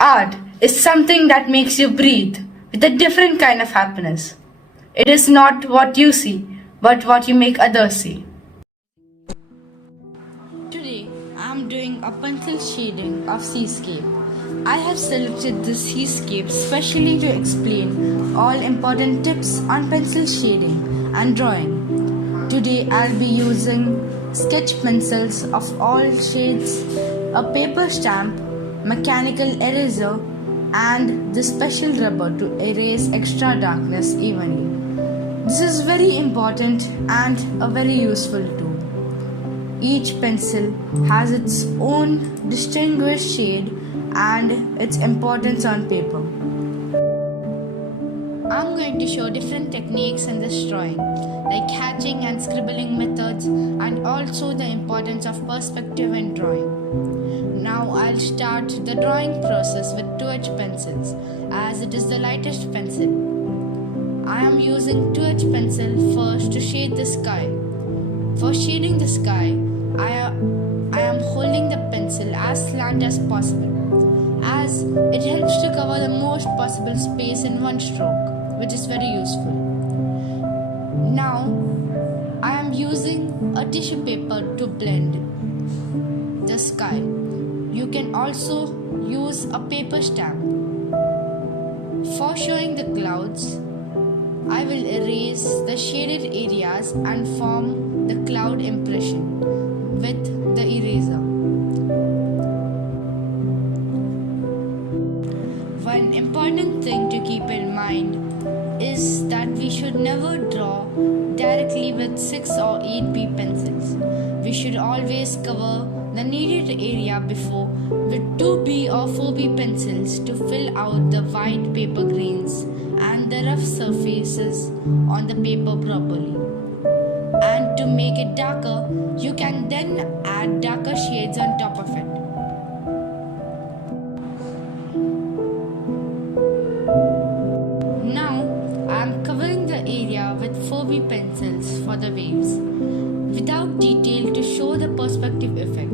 Art is something that makes you breathe with a different kind of happiness. It is not what you see, but what you make others see. Today, I am doing a pencil shading of seascape. I have selected this seascape specially to explain all important tips on pencil shading and drawing. Today, I'll be using sketch pencils of all shades, a paper stamp, mechanical eraser, and the special rubber to erase extra darkness evenly. This is very important and a very useful tool. Each pencil has its own distinguished shade and its importance on paper. I'm going to show different techniques in this drawing, like hatching and scribbling methods, and also the importance of perspective in drawing. Now I'll start the drawing process with 2H pencils, as it is the lightest pencil. I am using 2H pencil first to shade the sky. For shading the sky, I am holding the pencil as slant as possible, as it helps to cover the most possible space in one stroke, which is very useful. Now, I am using a tissue paper to blend the sky. You can also use a paper stamp. For showing the clouds, I will erase the shaded areas and form the cloud impression with the eraser. One important thing to keep in mind is that we should never draw directly with 6 or 8B pencils. We should always cover the needed area before with 2B or 4B pencils to fill out the white paper grains and the rough surfaces on the paper properly. And to make it darker, you can then add darker shades on top of it. Now, I am covering the area with 4B pencils for the waves, without detail to show the perspective effect.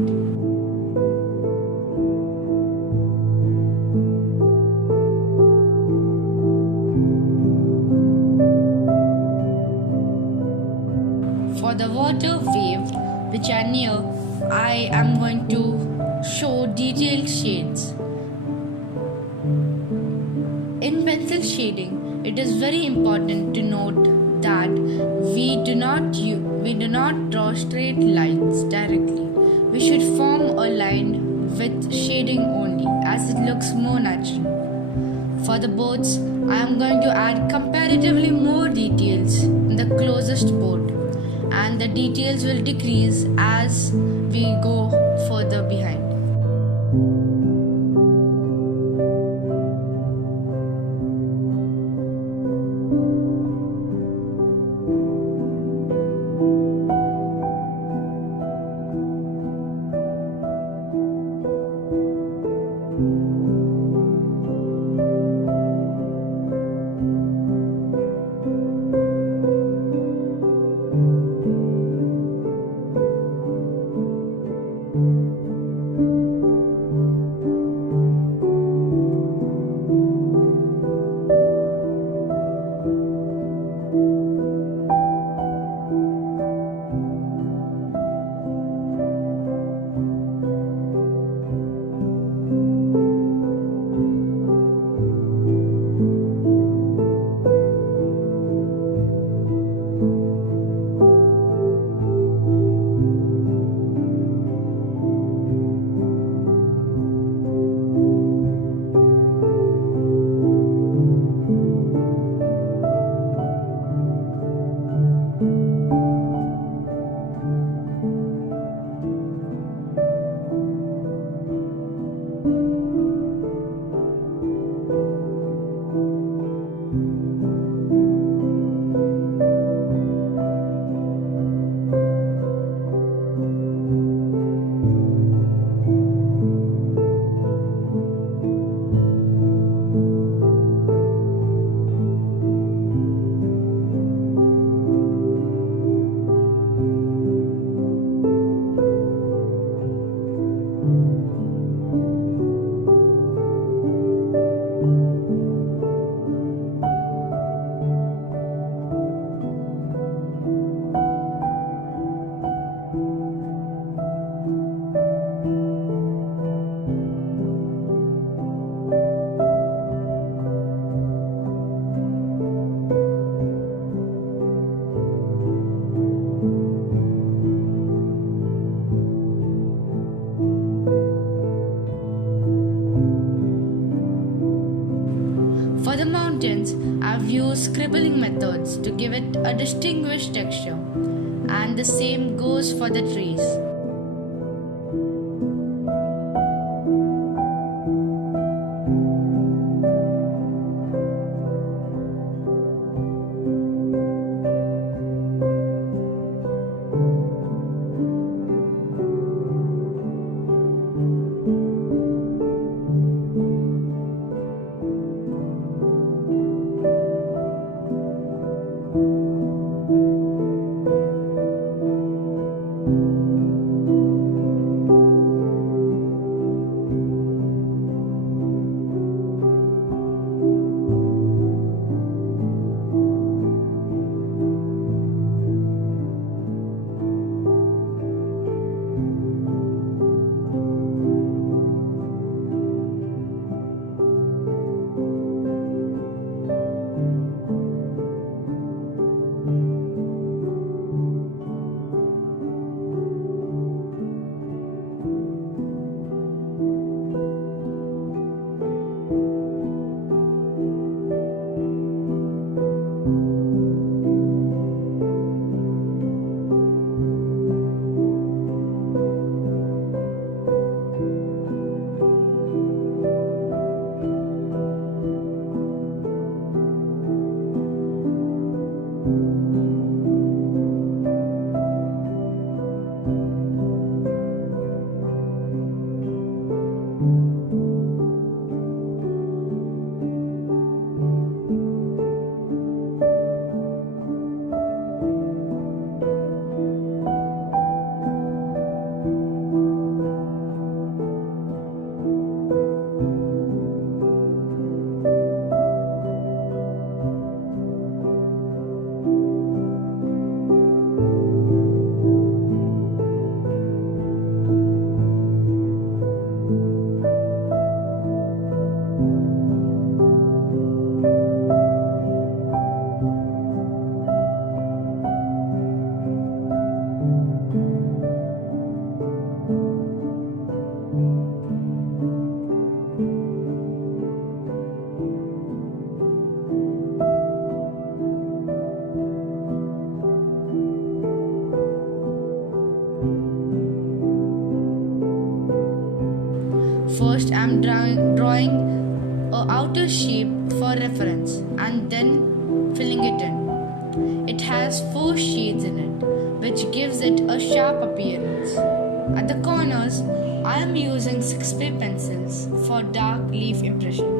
For the water wave which are near, I am going to show detailed shades. In pencil shading, it is very important to note that we do not draw straight lines directly. We should form a line with shading only, as it looks more natural. For the boats, I am going to add comparatively more details in the closest boat, and the details will decrease as we go further behind. mountains, I've used scribbling methods to give it a distinguished texture, and the same goes for the trees. First, I'm drawing a outer shape for reference and then filling it in. It has 4 shades in it, which gives it a sharp appearance. At the corners, I am using 6B pencils for dark leaf impression.